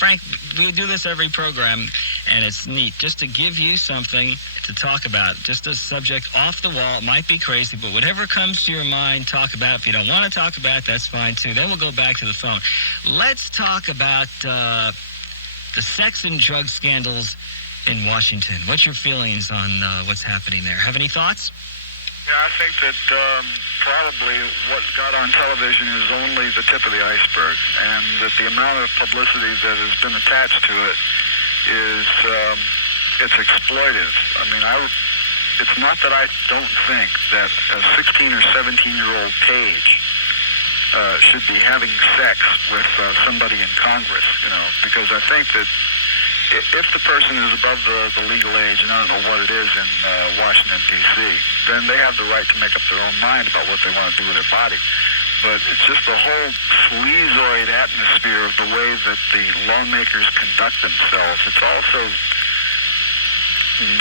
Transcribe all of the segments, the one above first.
Frank, we do this every program, and it's neat just to give you something to talk about, just a subject off the wall. It might be crazy, but whatever comes to your mind, talk about it. If you don't want to talk about it, that's fine, too. Then we'll go back to the phone. Let's talk about the sex and drug scandals in Washington. What's your feelings on what's happening there? Have any thoughts? Yeah, I think that probably what got on television is only the tip of the iceberg, and that the amount of publicity that has been attached to it is it's exploitive. I mean, it's not that I don't think that a 16 or 17-year-old page should be having sex with somebody in Congress, because I think that if the person is above the legal age, and I don't know what it is in Washington, D.C., then they have the right to make up their own mind about what they want to do with their body. But it's just the whole sleazoid atmosphere of the way that the lawmakers conduct themselves. It's also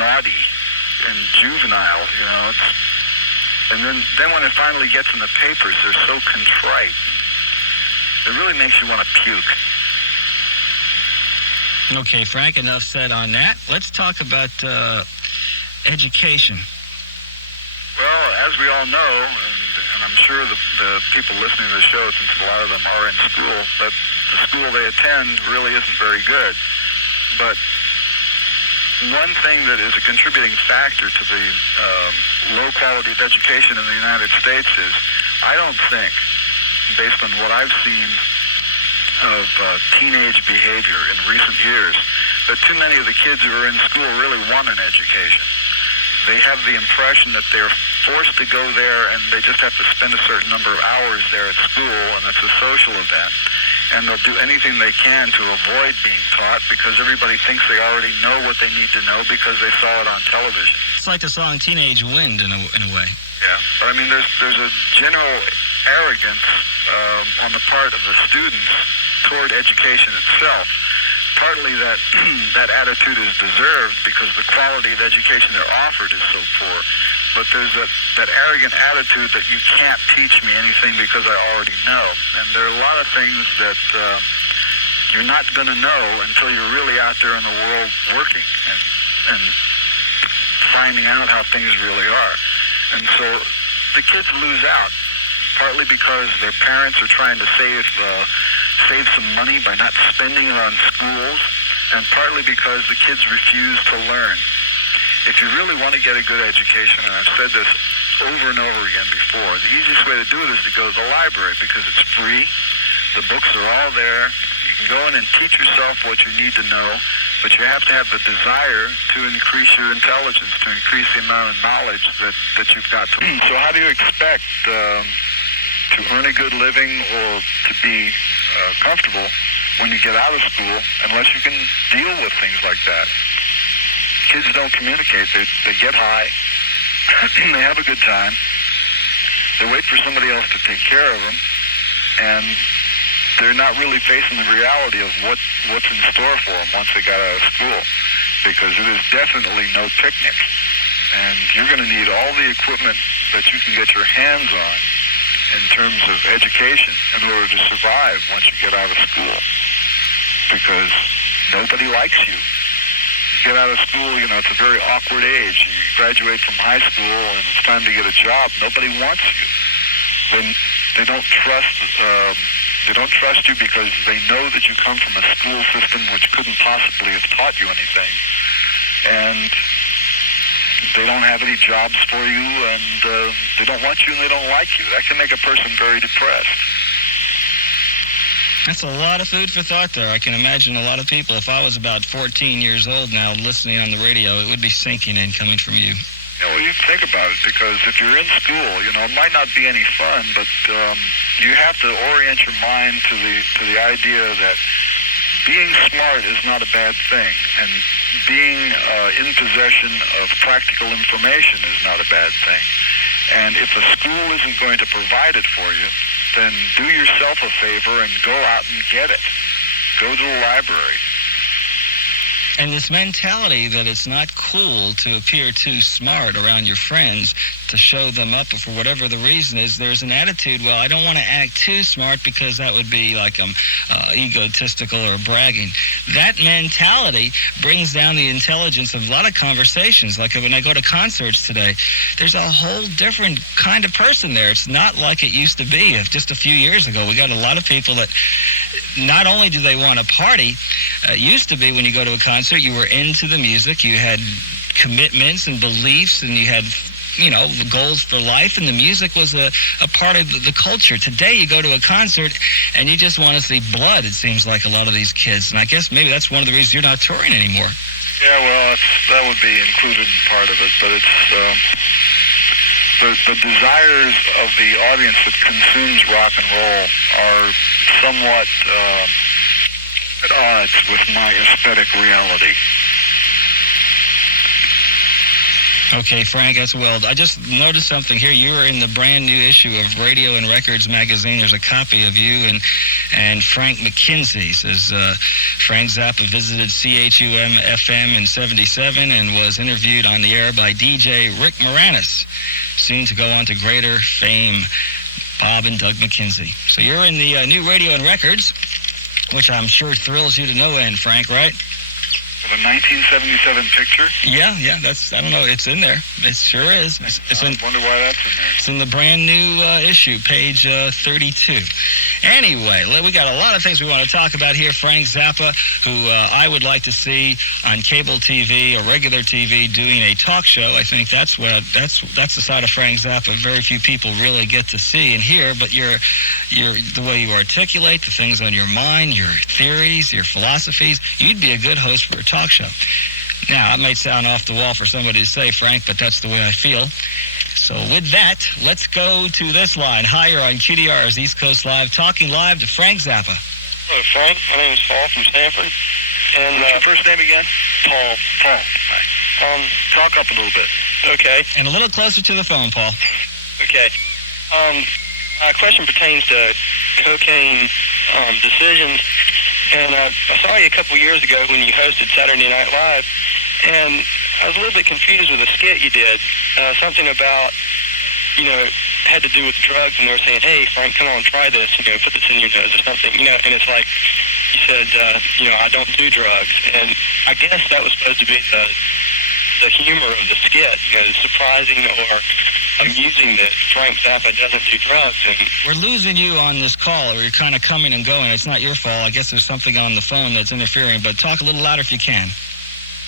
naughty and juvenile, and then when it finally gets in the papers, they're so contrite. It really makes you want to puke. Okay, Frank, enough said on that. Let's talk about education. Well, as we all know, and I'm sure the people listening to the show, since a lot of them are in school, that the school they attend really isn't very good. But one thing that is a contributing factor to the low quality of education in the United States is, I don't think, based on what I've seen of teenage behavior in recent years, that too many of the kids who are in school really want an education. They have the impression that they're forced to go there and they just have to spend a certain number of hours there at school, and it's a social event. And they'll do anything they can to avoid being taught because everybody thinks they already know what they need to know because they saw it on television. It's like the song Teenage Wind in a way. Yeah, but I mean, there's a general arrogance on the part of the students toward education itself. Partly that attitude is deserved because the quality of education they're offered is so poor. But there's that arrogant attitude that you can't teach me anything because I already know. And there are a lot of things that you're not going to know until you're really out there in the world working and finding out how things really are. And so the kids lose out, partly because their parents are trying to save some money by not spending it on schools, and partly because the kids refuse to learn. If you really want to get a good education, and I've said this over and over again before, the easiest way to do it is to go to the library because it's free. The books are all there. You can go in and teach yourself what you need to know, but you have to have the desire to increase your intelligence, to increase the amount of knowledge that you've got to learn. So how do you expect to earn a good living or to be comfortable when you get out of school unless you can deal with things like that? Kids don't communicate. They get high. They have a good time. They wait for somebody else to take care of them, and they're not really facing the reality of what's in store for them once they got out of school, because it is definitely no picnic. And you're going to need all the equipment that you can get your hands on in terms of education in order to survive once you get out of school, because nobody likes you. You get out of school, it's a very awkward age. You graduate from high school and it's time to get a job. Nobody wants you. When they don't trust you because they know that you come from a school system which couldn't possibly have taught you anything, and they don't have any jobs for you, and they don't want you and they don't like you. That can make a person very depressed. That's a lot of food for thought there. I can imagine a lot of people, if I was about 14 years old now listening on the radio, it would be sinking in coming from you. Well, you think about it, because if you're in school, it might not be any fun, but you have to orient your mind to the idea that being smart is not a bad thing, and being in possession of practical information is not a bad thing. And if a school isn't going to provide it for you, then do yourself a favor and go out and get it. Go to the library. And this mentality that it's not cool to appear too smart around your friends to show them up for whatever the reason is. There's an attitude, well, I don't want to act too smart because that would be like I'm egotistical or bragging. That mentality brings down the intelligence of a lot of conversations. Like when I go to concerts today, there's a whole different kind of person there. It's not like it used to be just a few years ago. We got a lot of people that not only do they want to party, used to be when you go to a concert, you were into the music, you had commitments and beliefs, and you had goals for life, and the music was a part of the culture. Today you go to a concert and you just want to see blood, it seems like a lot of these kids, and I guess maybe that's one of the reasons you're not touring anymore. Yeah, well, that would be included in part of it, but it's the desires of the audience that consumes rock and roll are somewhat at odds with my aesthetic reality. Okay, Frank, that's well. I just noticed something here. You were in the brand new issue of Radio and Records magazine. There's a copy of you and Frank McKenzie. It says Frank Zappa visited CHUM-FM in '77 and was interviewed on the air by DJ Rick Moranis, soon to go on to greater fame. Bob and Doug McKenzie. So you're in the new Radio and Records, which I'm sure thrills you to no end, Frank, right? The 1977 picture? Yeah, I don't know, it's in there. It sure is. I wonder why that's in there. It's in the brand new issue, page 32. Anyway, we got a lot of things we want to talk about here. Frank Zappa, who I would like to see on cable TV or regular TV doing a talk show. I think that's the side of Frank Zappa very few people really get to see and hear, but the way you articulate the things on your mind, your theories, your philosophies, you'd be a good host for a talk show. Now, it might sound off the wall for somebody to say, Frank, but that's the way I feel. So with that, let's go to this line. Hi, you're on QDR's East Coast Live, talking live to Frank Zappa. Hello, Frank. My name's Paul from Stanford. And what's your first name again? Paul. Hi. Talk up a little bit. Okay. And a little closer to the phone, Paul. Okay. My question pertains to cocaine decisions. And I saw you a couple years ago when you hosted Saturday Night Live, and I was a little bit confused with a skit you did. Something about, had to do with drugs, and they were saying, hey, Frank, come on, try this, put this in your nose or something, and it's like, you said, I don't do drugs. And I guess that was supposed to be the humor of the skit, surprising or amusing that Frank Zappa doesn't do drugs. And we're losing you on this call, or you're kind of coming and going. It's not your fault. I guess there's something on the phone that's interfering, but talk a little louder if you can.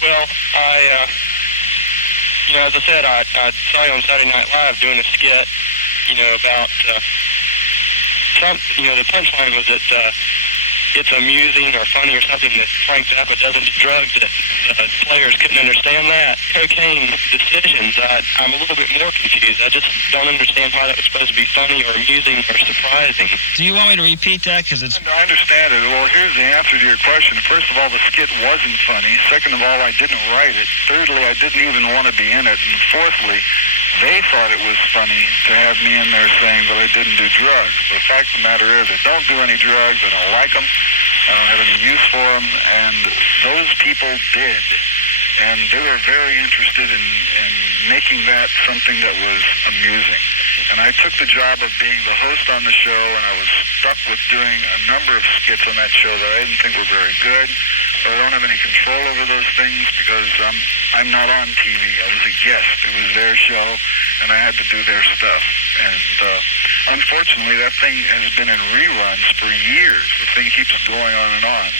Well, as I said, I saw you on Saturday Night Live doing a skit, about the punchline was that it's amusing or funny or something that Frank Zappa doesn't do drugs, that players couldn't understand that. Cocaine decisions, I'm a little bit more confused. I just don't understand why that was supposed to be funny or amusing or surprising. Do you want me to repeat that? Because it's... I understand it. Well, here's the answer to your question. First of all, the skit wasn't funny. Second of all, I didn't write it. Thirdly, I didn't even want to be in it. And fourthly, they thought it was funny to have me in there saying that I didn't do drugs. But the fact of the matter is, I don't do any drugs. I don't like them. I don't have any use for them. And those people did. And they were very interested in making that something that was amusing. And I took the job of being the host on the show, and I was stuck with doing a number of skits on that show that I didn't think were very good. But I don't have any control over those things because I'm not on TV. I was a guest. It was their show, and I had to do their stuff. And unfortunately, that thing has been in reruns for years. The thing keeps going on and on.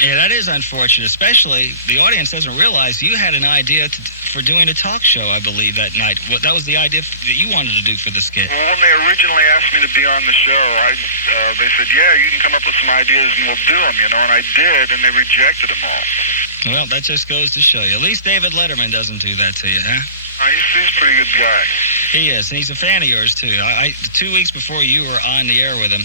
Yeah, that is unfortunate, especially the audience doesn't realize you had an idea for doing a talk show, I believe, that night. That was the idea that you wanted to do for the skit. Well, when they originally asked me to be on the show, they said, yeah, you can come up with some ideas and we'll do them, and I did, and they rejected them all. Well, that just goes to show you. At least David Letterman doesn't do that to you, huh? He's a pretty good guy. He is, and he's a fan of yours, too. 2 weeks before you were on the air with him,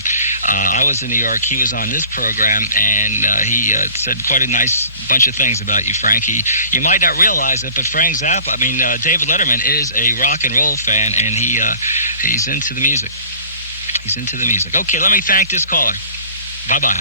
I was in New York. He was on this program, and he said quite a nice bunch of things about you, Frank. You might not realize it, but Frank Zappa, David Letterman is a rock and roll fan, and he's into the music. He's into the music. Okay, let me thank this caller. Bye-bye.